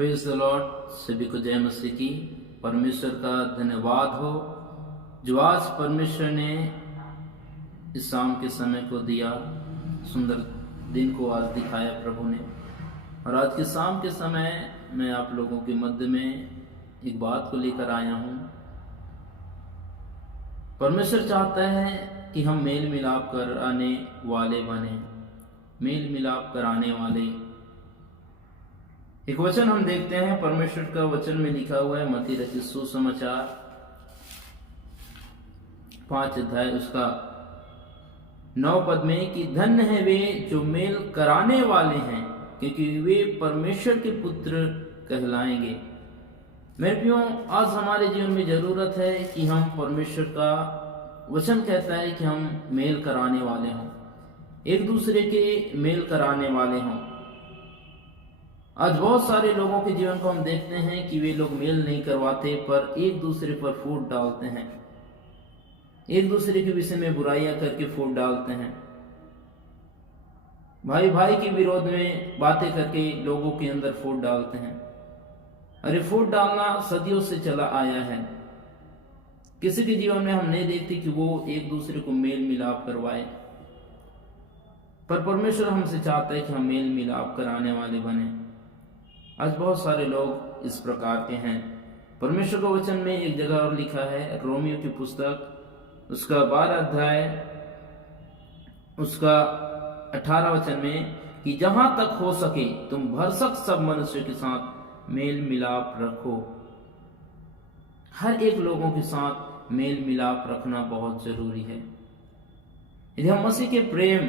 Praise the Lord. सभी को जय मसीह की। परमेश्वर का धन्यवाद हो जो आज परमेश्वर ने इस शाम के समय को दिया, सुंदर दिन को आज दिखाया प्रभु ने। और आज के शाम के समय मैं आप लोगों के मध्य में एक बात को लेकर आया हूँ। परमेश्वर चाहता है कि हम मेल मिलाप कराने वाले बने, मेल मिलाप कराने वाले। एक वचन हम देखते हैं, परमेश्वर का वचन में लिखा हुआ है मत्ती रचित सुसमाचार 5 अध्याय उसका 9 पद में कि धन्य है वे जो मेल कराने वाले हैं, क्योंकि वे परमेश्वर के पुत्र कहलाएंगे। मेरे प्रियो, आज हमारे जीवन में जरूरत है कि हम परमेश्वर का वचन कहता है कि हम मेल कराने वाले हों, एक दूसरे के मेल कराने वाले हों। आज बहुत सारे लोगों के जीवन को हम देखते हैं कि वे लोग मेल नहीं करवाते, पर एक दूसरे पर फूट डालते हैं, एक दूसरे के विषय में बुराइयां करके फूट डालते हैं, भाई भाई के विरोध में बातें करके लोगों के अंदर फूट डालते हैं। अरे फूट डालना सदियों से चला आया है। किसी के जीवन में हम नहीं देखते कि वो एक दूसरे को मेल मिलाप करवाए, पर परमेश्वर हमसे चाहता है कि हम मेल मिलाप कराने वाले बने। आज बहुत सारे लोग इस प्रकार के हैं। परमेश्वर का वचन में एक जगह और लिखा है, रोमियो की पुस्तक उसका 12 अध्याय उसका 18 वचन में कि जहां तक हो सके तुम भरसक सब मनुष्य के साथ मेल मिलाप रखो। हर एक लोगों के साथ मेल मिलाप रखना बहुत जरूरी है। यदि हम मसीह के प्रेम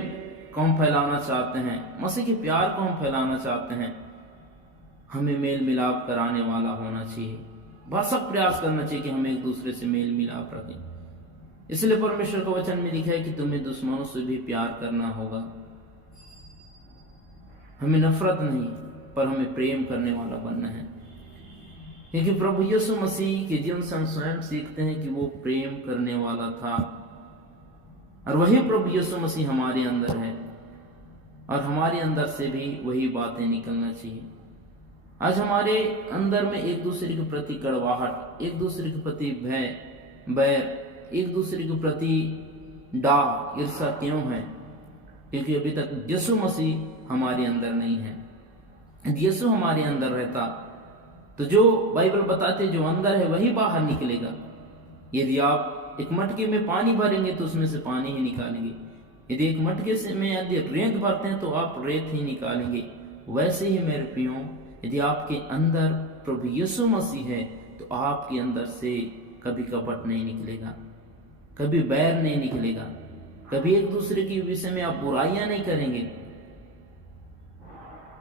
को हम फैलाना चाहते हैं, मसीह के प्यार को हम फैलाना चाहते हैं, हमें मेल मिलाप कराने वाला होना चाहिए। भरसक प्रयास करना चाहिए कि हम एक दूसरे से मेल मिलाप रखें। इसलिए परमेश्वर का वचन में लिखा है कि तुम्हें दुश्मनों से भी प्यार करना होगा। हमें नफरत नहीं, पर हमें प्रेम करने वाला बनना है, क्योंकि प्रभु यीशु मसीह के जीवन से हम स्वयं सीखते हैं कि वो प्रेम करने वाला था। और वही प्रभु यीशु मसीह हमारे अंदर है, और हमारे अंदर से भी वही बातें निकलना चाहिए। आज हमारे अंदर में एक दूसरे के प्रति कड़वाहट, एक दूसरे के प्रति भय, बैर, एक दूसरे के प्रति डाह, ईर्ष्या क्यों है? क्योंकि अभी तक यीशु मसीह हमारे अंदर नहीं है। यदि यीशु हमारे अंदर रहता तो जो बाइबल बताते जो अंदर है वही बाहर निकलेगा। यदि आप एक मटके में पानी भरेंगे तो उसमें से पानी ही निकालेंगे। यदि एक मटके से में यदि रेत भरते हैं तो आप रेत ही निकालेंगे। वैसे ही मेरे प्रियो, यदि आपके अंदर प्रभु यीशु मसीह है तो आपके अंदर से कभी कपट नहीं निकलेगा, कभी बैर नहीं निकलेगा, कभी एक दूसरे के विषय में आप बुराइयां नहीं करेंगे।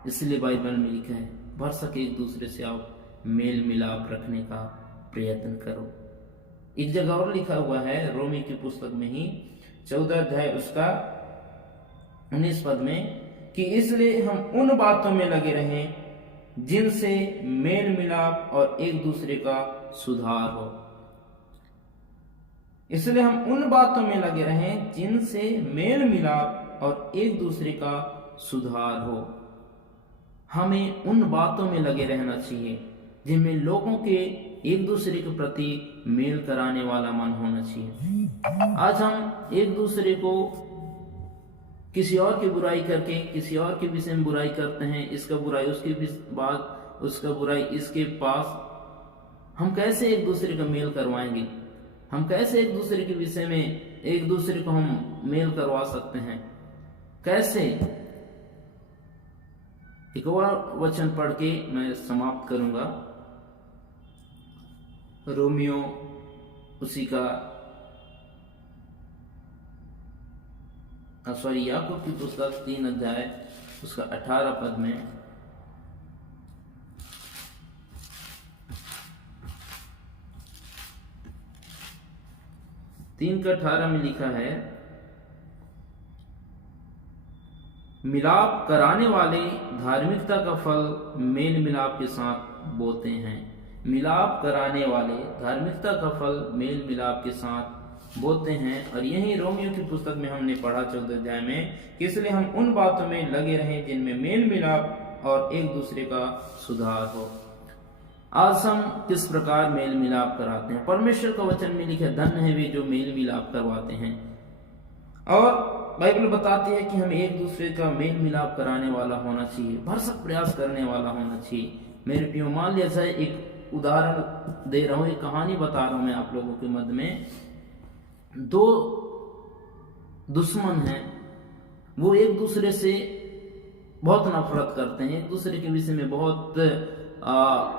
इसलिए बाइबल में लिखा है भरसक एक दूसरे से आप मेल मिलाप रखने का प्रयत्न करो। एक जगह और लिखा हुआ है रोमी की पुस्तक में ही 14 अध्याय उसका 19 पद में कि इसलिए हम उन बातों में लगे रहें जिनसे मेल मिलाप और एक दूसरे का सुधार हो। इसलिए हम उन बातों में लगे रहें जिनसे मेल मिलाप और एक दूसरे का सुधार हो। हमें उन बातों में लगे रहना चाहिए जिनमें लोगों के एक दूसरे के प्रति मेल कराने वाला मन होना चाहिए। आज हम एक दूसरे को किसी और की बुराई करके किसी और के विषय में बुराई करते हैं, इसका बुराई उसके बाद, उसका बुराई इसके पास। हम कैसे एक दूसरे का मेल करवाएंगे? हम कैसे एक दूसरे के विषय में एक दूसरे को हम मेल करवा सकते हैं? कैसे? एक और वचन पढ़ के मैं समाप्त करूंगा। रोमियो उसी का याकूब की पुस्तक 3 अध्याय उसका 18 पद में तीन का 18 में लिखा है, मिलाप कराने वाले धार्मिकता का फल मेल मिलाप के साथ बोते हैं। मिलाप कराने वाले धार्मिकता का फल मेल मिलाप के साथ बोलते हैं। और यही रोमियो की पुस्तक में हमने पढ़ा 14 अध्याय में कि इसलिए हम उन बातों में लगे रहें जिनमें मेल मिलाप और एक दूसरे का सुधार हो। आज हम किस प्रकार मेल मिलाप कराते हैं? परमेश्वर का वचन में लिखा, धन्य है वे जो मेल मिलाप करवाते हैं। और बाइबल बताती है कि हमें एक दूसरे का मेल मिलाप कराने वाला होना चाहिए, भरसक प्रयास करने वाला होना चाहिए। मेरे प्रियो, मान लिया जाए, एक उदाहरण दे रहा हूं, एक कहानी बता रहा हूं मैं आप लोगों के मध्य में। दो दुश्मन हैं, वो एक दूसरे से बहुत नफरत करते हैं, एक दूसरे के विषय में बहुत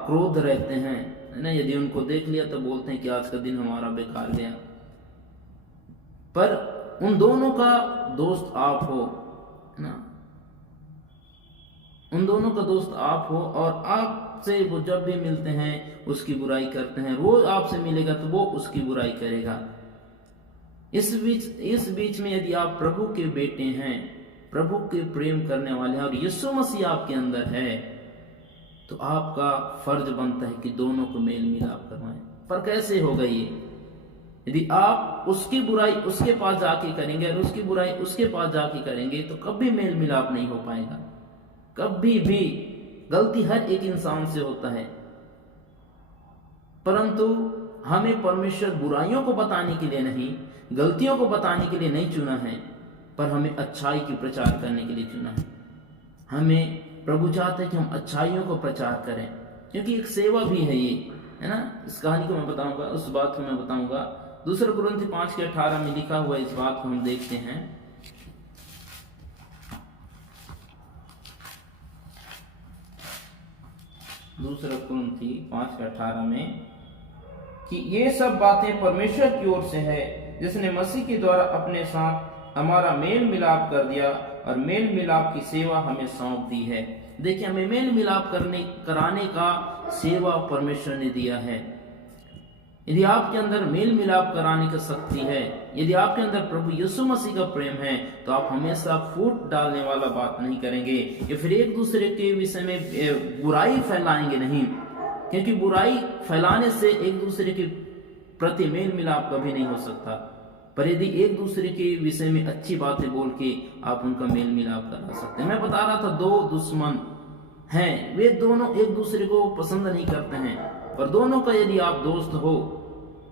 क्रोध रहते हैं, है ना। यदि उनको देख लिया तो बोलते हैं कि आज का दिन हमारा बेकार गया। पर उन दोनों का दोस्त आप हो, है ना, उन दोनों का दोस्त आप हो, और आपसे वो जब भी मिलते हैं उसकी बुराई करते हैं। वो आपसे मिलेगा तो वो उसकी बुराई करेगा। इस बीच में यदि आप प्रभु के बेटे हैं, प्रभु के प्रेम करने वाले हैं, और यीशु मसीह आपके अंदर है, तो आपका फर्ज बनता है कि दोनों को मेल मिलाप करवाएं। पर कैसे होगा ये? यदि आप उसकी बुराई उसके पास जाके करेंगे और उसकी बुराई उसके पास जाके करेंगे तो कभी मेल मिलाप नहीं हो पाएगा। कभी भी। गलती हर एक इंसान से होता है, परंतु हमें परमेश्वर बुराइयों को बताने के लिए नहीं, गलतियों को बताने के लिए नहीं चुना है, पर हमें अच्छाई की प्रचार करने के लिए चुना है। हमें प्रभु चाहते हैं कि हम अच्छाइयों को प्रचार करें, क्योंकि एक सेवा भी है ये, है ना। इस कहानी को मैं बताऊंगा, उस बात को मैं बताऊंगा। दूसरा कुरिन्थी 5:18 में लिखा हुआ इस बात को हम देखते हैं। दूसरा कुरिन्थी 5:18 में कि ये सब बातें परमेश्वर की ओर से है, जिसने मसीह के द्वारा अपने साथ हमारा मेल मिलाप कर दिया और मेल मिलाप की सेवा हमें सौंप दी है। देखिए, हमें मेल मिलाप कराने का सेवा परमेश्वर ने दिया है। यदि आपके अंदर मेल मिलाप कराने की शक्ति है, यदि आपके अंदर प्रभु यीशु मसीह का प्रेम है, तो आप हमेशा फूट डालने वाला बात नहीं करेंगे, या फिर एक दूसरे के विषय में बुराई फैलाएंगे नहीं, क्योंकि बुराई फैलाने से एक दूसरे के प्रति मेल मिलाप कभी नहीं हो सकता। पर यदि एक दूसरे के विषय में अच्छी बातें बोल के आप उनका मेल मिलाप करा सकते हैं। मैं बता रहा था, दो दुश्मन हैं, वे दोनों एक दूसरे को पसंद नहीं करते हैं, पर दोनों का यदि आप दोस्त हो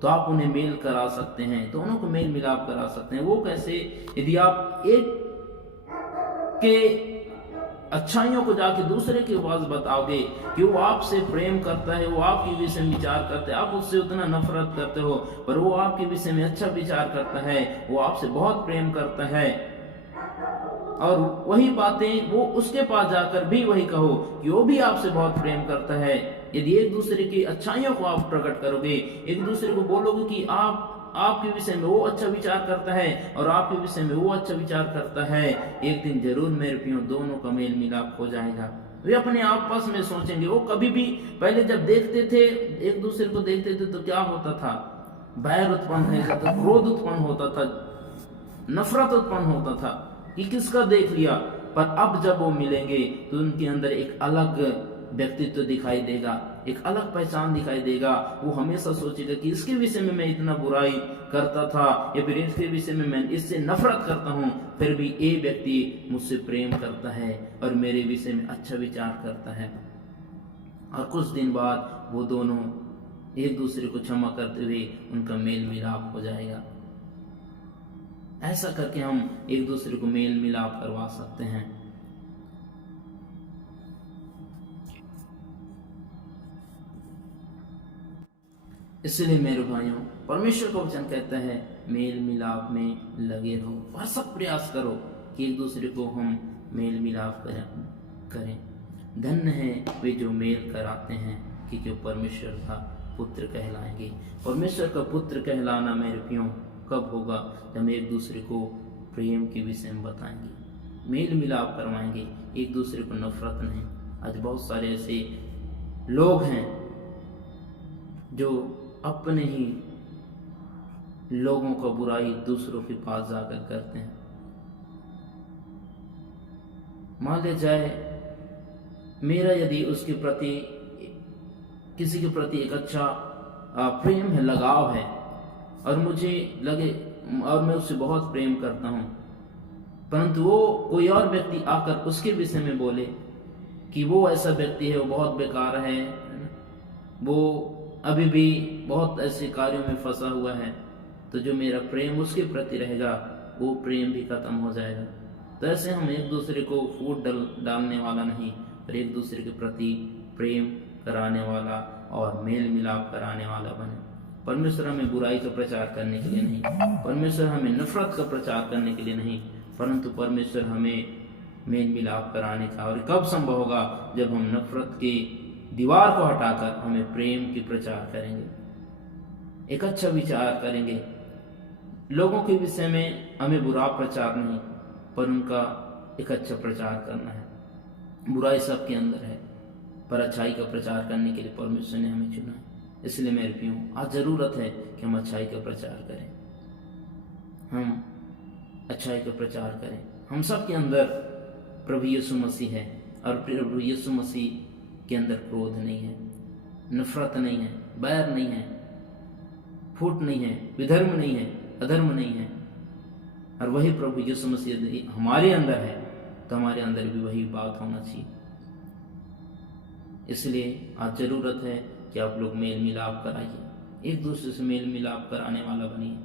तो आप उन्हें मेल करा सकते हैं, दोनों को मेल मिलाप करा सकते हैं। वो कैसे? यदि आप एक के अच्छाइयों को जाके दूसरे के पास बताओगे कि वो आपसे प्रेम करता है, वो आपके विषय में विचार करता है, आप उससे उतना नफरत करते हो, पर वो आपके विषय में अच्छा विचार करता है, वो आपसे बहुत प्रेम करता है, और वही बातें वो उसके पास जाकर भी वही कहो कि वो भी आपसे बहुत प्रेम करता है। यदि एक दूसरे की अच्छाइयों को आप प्रकट करोगे, एक दूसरे को बोलोगे कि आपके विषय में वो अच्छा विचार करता है और आपके विषय में वो अच्छा विचार करता है, एक दिन जरूर मेरे प्रियो दोनों का मेल मिलाप हो जाएगा। वे अपने आपस में सोचेंगे। वो कभी भी पहले जब देखते थे, एक दूसरे को देखते थे, तो क्या होता था? बैर उत्पन्न होता था, क्रोध उत्पन्न होता था, नफरत उत्पन्न होता था कि किसका देख लिया। पर अब जब वो मिलेंगे तो उनके अंदर एक अलग व्यक्तित्व दिखाई देगा, एक अलग पहचान दिखाई देगा। वो हमेशा सोचेगा कि इसके विषय में मैं इतना बुराई करता था, या फिर इसके विषय में मैं इससे नफरत करता हूँ, फिर भी ये व्यक्ति मुझसे प्रेम करता है और मेरे विषय में अच्छा विचार करता है। और कुछ दिन बाद वो दोनों एक दूसरे को क्षमा करते हुए उनका मेल मिलाप हो जाएगा। ऐसा करके हम एक दूसरे को मेल मिलाप करवा सकते हैं। इसलिए मेरे भाइयों, परमेश्वर का वचन कहता है मेल मिलाप में लगे रहो, भरसक प्रयास करो कि एक दूसरे को हम मेल मिलाप करें। धन्य है वे जो मेल कराते हैं, क्योंकि परमेश्वर का पुत्र कहलाएंगे। परमेश्वर का पुत्र कहलाना मेरे प्रियो कब होगा? जब हम एक दूसरे को प्रेम के विषय में बताएंगे, मेल मिलाप करवाएंगे, एक दूसरे को नफरत नहीं। आज बहुत सारे ऐसे लोग हैं जो अपने ही लोगों का बुराई दूसरों के पास जाकर करते हैं। मान लिया जाए मेरा यदि उसके प्रति, किसी के प्रति एक अच्छा प्रेम है, लगाव है, और मुझे लगे और मैं उससे बहुत प्रेम करता हूं, परंतु वो कोई और व्यक्ति आकर उसके विषय में बोले कि वो ऐसा व्यक्ति है, वो बहुत बेकार है ना, वो अभी भी बहुत ऐसे कार्यों में फंसा हुआ है, तो जो मेरा प्रेम उसके प्रति रहेगा वो प्रेम भी खत्म हो जाएगा। तो ऐसे हम एक दूसरे को फूट डालने वाला नहीं, पर एक दूसरे के प्रति प्रेम कराने वाला और मेल मिलाप कराने वाला बने। परमेश्वर हमें बुराई का प्रचार करने के लिए नहीं, परमेश्वर हमें नफरत का प्रचार करने के लिए नहीं, परंतु परमेश्वर हमें मेल मिलाप कराने का। और कब संभव होगा? जब हम नफरत की दीवार को हटाकर हमें प्रेम की प्रचार करेंगे, एक अच्छा विचार करेंगे। लोगों के विषय में हमें बुरा प्रचार नहीं, पर उनका एक अच्छा प्रचार करना है। बुराई सबके अंदर है, पर अच्छाई का प्रचार करने के लिए परमेश्वर ने हमें चुना है। इसलिए मेरे प्रियो, आज जरूरत है कि हम अच्छाई का प्रचार करें, हम अच्छाई का प्रचार करें। हम सब के अंदर प्रभु यीशु मसीह है, और प्रभु यीशु मसीह के अंदर क्रोध नहीं है, नफरत नहीं है, बैर नहीं है, फूट नहीं है, विधर्म नहीं है, अधर्म नहीं है। और वही प्रभु यीशु मसीह हमारे अंदर है, तो हमारे अंदर भी वही बात होना चाहिए। इसलिए आज जरूरत है कि आप लोग मेल मिलाप कराइए, एक दूसरे से मेल मिलाप कराने वाला बनिए,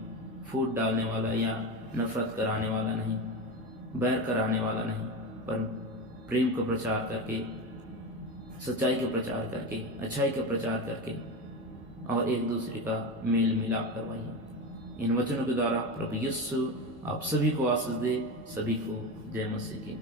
फूट डालने वाला या नफरत कराने वाला नहीं, बैर कराने वाला नहीं, पर प्रेम का प्रचार करके, सच्चाई का प्रचार करके, अच्छाई का प्रचार करके और एक दूसरे का मेल मिलाप करवाइए। इन वचनों के द्वारा प्रभु यीशु आप सभी को आशीष दे। सभी को जय मसीह की।